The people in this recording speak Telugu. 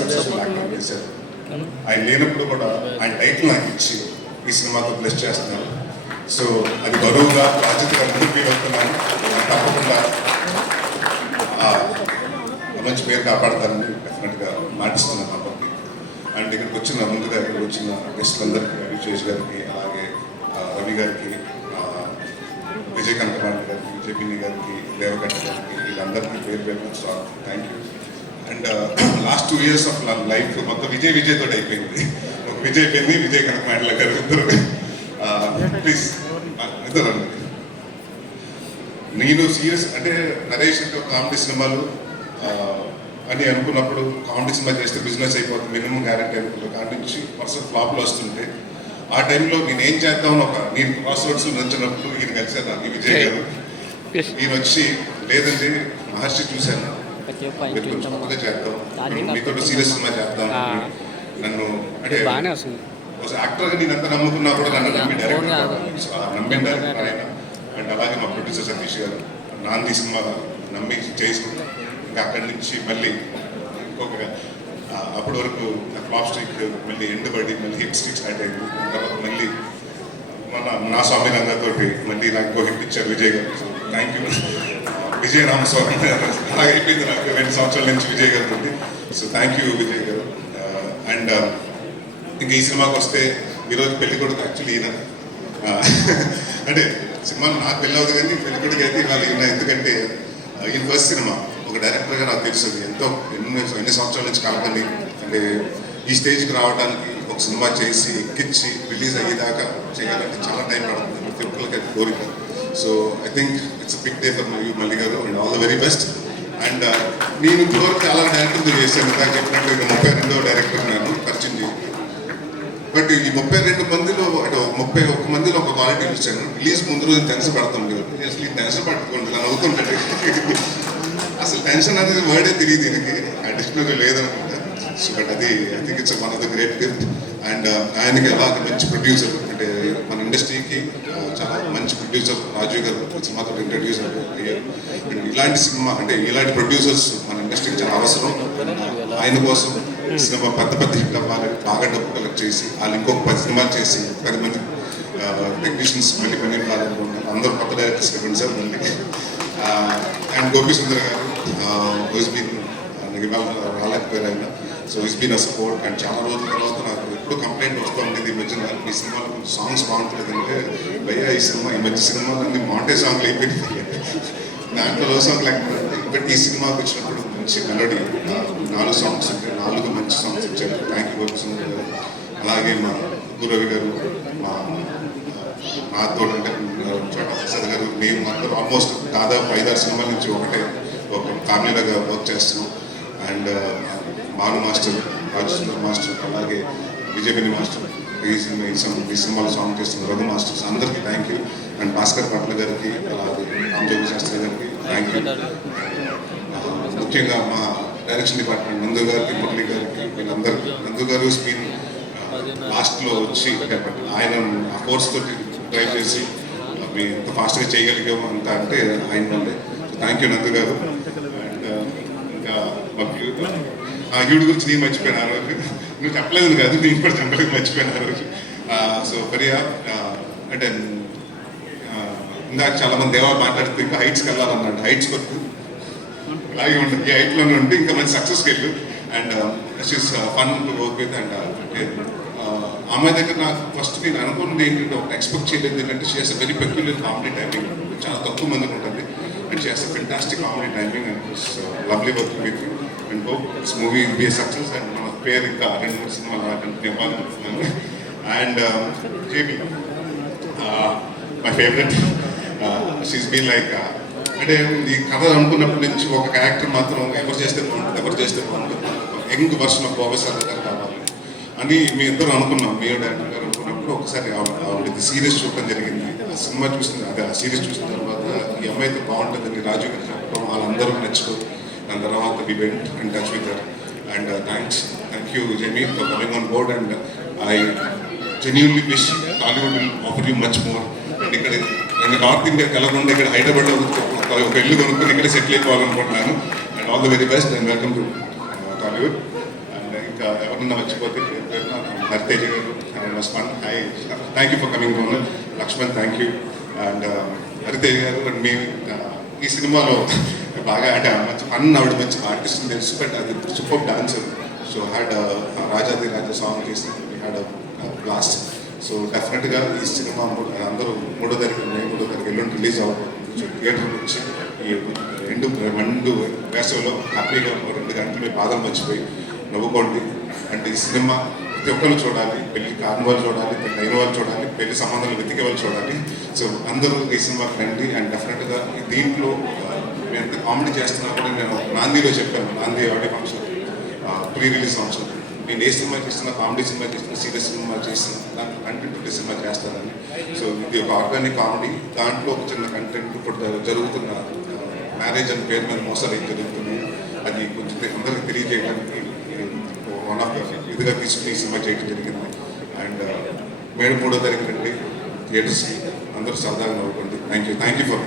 సక్సెస్ఫుల్ యాక్టింగ్ చేశారు. ఆయన లేనప్పుడు కూడా ఆయన టైటిల్ నాకు ఇచ్చి ఈ సినిమాతో బ్లెస్ చేస్తున్నారు. సో అది బరువుగా బాధ్యతగా ముందు ఫీల్ అవుతున్నాను. తప్పకుండా మంచి పేరు కాపాడతారని డెఫినెట్గా మాటిస్తున్నాను అప్పటికి. అండ్ ఇక్కడికి వచ్చిన ముందుగా ఇక్కడికి వచ్చిన గెస్టులందరికీ విజేష్ గారికి, అలాగే రవి గారికి, విజయ్ కనకరాణి గారికి, విజయపిన్ని గారికి, దేవగడ్డ గారికి, వీళ్ళందరికీ పేరు పేరు thank you. And last 2 years of నా లైఫ్ మొత్తం విజయ్ తోటి అయిపోయింది. ఒక విజయ్ పెన్ని, విజయ్ కనకరాణి గారు ఇద్దరు. ప్లీజ్ ఇద్దరు. నేను సీరియస్ అంటే నరేష్ కామెడీ సినిమాలు అని అనుకున్నప్పుడు కామెడీ సినిమా చేస్తే బిజినెస్ అయిపోతుంది మినిమం గ్యారెంటీ అనుకున్నాను. కాడి నుంచి పర్సన్ ఫ్లాప్లో వస్తుంటే ఆ టైంలో నేను ఏం చేద్దామని నేను క్రాస్ రోడ్స్ నచ్చినప్పుడు ఈయన కలిసాను నాకు విజయ్ గారు. ఈయన వచ్చి లేదండి మహర్షి చూశాను, మీరు కొంచెం కొత్తగా చేద్దాం, మీతో సీరియస్ సినిమా చేద్దాం. నన్ను అంటే యాక్టర్గా నేను ఎంత నమ్ముకున్నా కూడా నన్ను నమ్మి డైరెక్టర్ నమ్మిన డైరెక్టర్ ఆయన. అండ్ అలాగే మా ప్రొడ్యూసర్ సతీష్ గారు నాంది సినిమా నమ్మి చేసుకుంటాం. ఇంకా అక్కడి నుంచి మళ్ళీ ఇంకొక అప్పటి వరకు ఫ్లాప్ స్ట్రీక్ మళ్ళీ ఎండుబడి మళ్ళీ హిట్ స్ట్రీక్ స్టార్ట్ అయింది. తర్వాత మళ్ళీ నా స్వామి రంగతో మళ్ళీ నాకు ఇంకో హిట్ ఇచ్చారు విజయ్ గారు. థ్యాంక్ యూ విజయ రామస్వామి గారు. అలాగే అయిపోయింది నాకు 2 సంవత్సరాల నుంచి విజయ్ గారితో. సో థ్యాంక్ యూ విజయ్ గారు. అండ్ ఇంకా ఈ సినిమాకి వస్తే ఈరోజు పెళ్లి కొడుకు యాక్చువల్లీ ఈయన అంటే సినిమాలో నాకు పెళ్ళి అవుతుంది కానీ పెళ్లి కొడుకు అయితే ఇవాళ ఈయన. ఎందుకంటే ఈయన ఫస్ట్ సినిమా ఒక డైరెక్టర్గా నాకు తెలుస్తుంది ఎంతో ఎన్ని సంవత్సరాల నుంచి కలపని అంటే ఈ స్టేజ్కి రావడానికి ఒక సినిమా చేసి ఎక్కించి రిలీజ్ అయ్యేదాకా చేయాలంటే చాలా టైం పడుతుంది ప్రతి ఒక్కరికి అది కోరిక. So I think it's big day for you Malli garu and all the very best. And నేను ఇప్పటివరకు చాలా డైరెక్టర్తో చేశాను. నాకు చెప్పినట్టు ఇక 32వ డైరెక్టర్ నేను పరిచయం చేసి, బట్ ఈ 32 మందిలో అంటే 31 మందిలో ఒక క్వాలిటీ ఇచ్చాను. రిలీజ్ ముందు రోజు టెన్షన్ పడతాం కదా, అసలు ఈ టెన్షన్ పట్టుకోండి నన్ను అవుతుంటాడు. అసలు టెన్షన్ అనేది వర్డే తెలియదు దీనికి, ఆ డిక్షనరీ లేదనుకుంటా. సో బట్ అది I think it's one of the great gift. And ఆయనకి అలాగే మంచి ప్రొడ్యూసర్ అంటే మన ఇండస్ట్రీకి చాలా మంచి ప్రొడ్యూసర్ రాజు గారు సినిమాతో ఇంట్రడ్యూస్ అయ్యారు. అండ్ ఇలాంటి సినిమా అంటే ఇలాంటి ప్రొడ్యూసర్స్ మన ఇండస్ట్రీకి చాలా అవసరం. ఆయన కోసం సినిమా పెద్ద హిట్ అవ్వాలి, బాగా డబ్బు కలెక్ట్ చేసి వాళ్ళు ఇంకొక 10 సినిమాలు చేసి 10 మంది టెక్నీషియన్స్ మళ్ళీ పని కావాలనుకుంటున్నారు. అందరూ కొత్త డైరెక్టర్స్ ఇవ్వండి సార్ మళ్ళీ. అండ్ గోపి సుందర్ గారు రాలేకపోయారు ఆయన. So is been a support. And చాలా రోజుల తర్వాత నాకు ఎప్పుడు కంప్లైంట్ వస్తూ ఉండేది ఈ మధ్యన ఈ సినిమాలో కొంచెం సాంగ్స్ బాగుంటుంది అంటే భయ్యా ఈ మధ్య సినిమాలు అన్ని మాంటే సాంగ్లు అయిపోయింది, దాంట్లో లో సాంగ్ లేకపోతే. బట్ ఈ సినిమాకి వచ్చినప్పుడు మంచి మెలోడీ 4 సాంగ్స్ అంటే 4 మంచి సాంగ్స్ ఇచ్చారు. థ్యాంక్ యూ గోపి సుందర్ గారు. అలాగే మా గురవి గారు, మా తోడు అంటే చోటా ప్రసాద్ గారు, నేను అందరూ ఆల్మోస్ట్ దాదాపు 5-6 సినిమాల నుంచి ఒక ఫ్యామిలీలాగా వర్క్ చేస్తున్నాం. అండ్ మాను మాస్టర్, రాజసుందర్ మాస్టర్, అలాగే విజయపిన్ని మాస్టర్ ఈ సినిమాలో సాంగ్ చేస్తున్న రఘు మాస్టర్స్ అందరికీ థ్యాంక్ యూ. అండ్ భాస్కర్ పట్ల గారికి, అలాగే రామజోగి శాస్త్రి గారికి థ్యాంక్ యూ. ముఖ్యంగా మా డైరెక్షన్ డిపార్ట్మెంట్ నందు గారికి, మురళి గారికి, వీళ్ళందరికీ. నందు గారు స్క్రీన్ లాస్ట్లో వచ్చి ఆయన ఆ కోర్స్ తోటి డ్రైవ్ చేసి మేము ఎంత ఫాస్ట్గా చేయగలిగాము అంత అంటే ఆయన ఉండే. సో థ్యాంక్ యూ నందు గారు. అండ్ ఇంకా ఈవిడ గురించి నేను మర్చిపోయాను ఆ రోజు. నువ్వు చెప్పలేదు కాదు, నేను కూడా చెప్పలేదు, మర్చిపోయాను ఆ రోజు. సో ప్రియా అంటే ఇందాక చాలా మంది దేవా మాట్లాడుతూ ఇంకా హైట్స్కి వెళ్ళాలన్నాడు. హైట్స్ కొరకు అలాగే ఉంటుంది, ఈ హైట్లోనే ఉంటే ఇంకా మంచి సక్సెస్కి వెళ్ళు. And she's fun to work with. And అమ్మాయి దగ్గర నాకు ఫస్ట్ నేను అనుకున్నది ఏంటంటే ఒక ఎక్స్పెక్ట్ చేయలేదు ఏంటంటే she has a very peculiar comedy timing. చాలా తక్కువ మందికి ఉంటుంది. And she has a fantastic comedy timing. And lovely working with you. And hope this movie will be a success. And మన పేరు ఇంకా 2-3 సినిమాలు కంటిన్యూ అవ్వాలనుకుంటున్నాను. And JB my favourite. She's been like అంటే ఈ కథ అనుకున్నప్పటి నుంచి ఒక క్యారెక్టర్ మాత్రం ఎవరు చేస్తే బాగుంటుంది, యంగ్ వర్షన్ ఆఫ్ ప్రొఫెసర్ గారు కావాలి అని మీ ఇద్దరు అనుకున్నాం. మీ డైరెక్టర్ గారు అనుకున్నప్పుడు ఒకసారి ఆవిడది సీరియస్ చూడటం జరిగింది. ఆ సినిమా ఆ సిరీస్ చూసిన తర్వాత ఈ అమ్మాయితో బాగుంటుందని రాజు గారు చెప్పడం, వాళ్ళందరూ నచ్చుకోరు. దాని తర్వాత we went and touch with her. And thank you Jamie for coming on board. And I genuinely wish Tollywood will offer you much more. And ఇక్కడ నార్త్ ఇండియాకి వెళ్ళకుండా ఇక్కడ హైదరాబాద్లో ఒక ఇల్లు కొనుక్కొని ఇక్కడ సెటిల్ అయిపోవాలనుకుంటున్నాను. And all the very best and welcome to Tollywood. And ఇంకా ఎవరన్నా మర్చిపోతే హరితేజ గారు మస్మాన్ hi, thank you for coming owner. Lakshman thank you. And Hariteja garu and మీ ఈ సినిమాలో బాగా అంటే మంచి ఫన్, ఆవిడ మంచి ఆర్టిస్ట్ తెలుసు, బట్ అది సూపర్ డాన్సర్. సో హ్యాడ్ రాజాది రాజా సాంగ్ చేసి హ్యాడ్ బ్లాస్ట్. సో డెఫినెట్గా ఈ సినిమా అందరూ 3వ తారీఖు ఎల్లుండి రిలీజ్ అవ్వబోతుంది. సో థియేటర్ వచ్చి ఈ రెండు వేసవిలో హ్యాపీగా 2 గంటలు మీ బాధలు మర్చిపోయి నవ్వుకోండి. అంటే ఈ సినిమా ప్రతి ఒక్కరు చూడాలి, పెళ్లి కాని వాళ్ళు చూడాలి, పెళ్లి అయిన వాళ్ళు చూడాలి, పెళ్లి సంబంధాలు వెతికే వాళ్ళు చూడాలి. సో అందరూ ఈ సినిమాకి రండి. అండ్ డెఫినెట్గా దీంట్లో నేను ఎంత కామెడీ చేస్తున్నా కూడా నేను నాందీలో చెప్పాను, Naandhi audio function pre release function, నేను ఏ సినిమా చేస్తున్నా, కామెడీ సినిమా చేస్తున్నా, సీరియస్ సినిమా చేస్తున్నా, దాంట్లో కంటెంట్ ఉంటే సినిమా చేస్తానని. సో ఇది ఒక ఆర్గానిక్ కామెడీ, దాంట్లో ఒక చిన్న కంటెంట్ ఇప్పుడు జరుగుతున్న మ్యారేజ్ అని పేరు మీద మోసాలు ఏం జరుగుతున్నాయి అది కొంచెం అందరికీ తెలియజేయడానికి వన్ ఆఫ్ ఇదిగా తీసుకుని సినిమా చేయడం జరిగింది. అండ్ 3వ తారీఖు రండి థియేటర్స్కి, అందరూ సరదాగా నవ్వుకోండి. Thank you for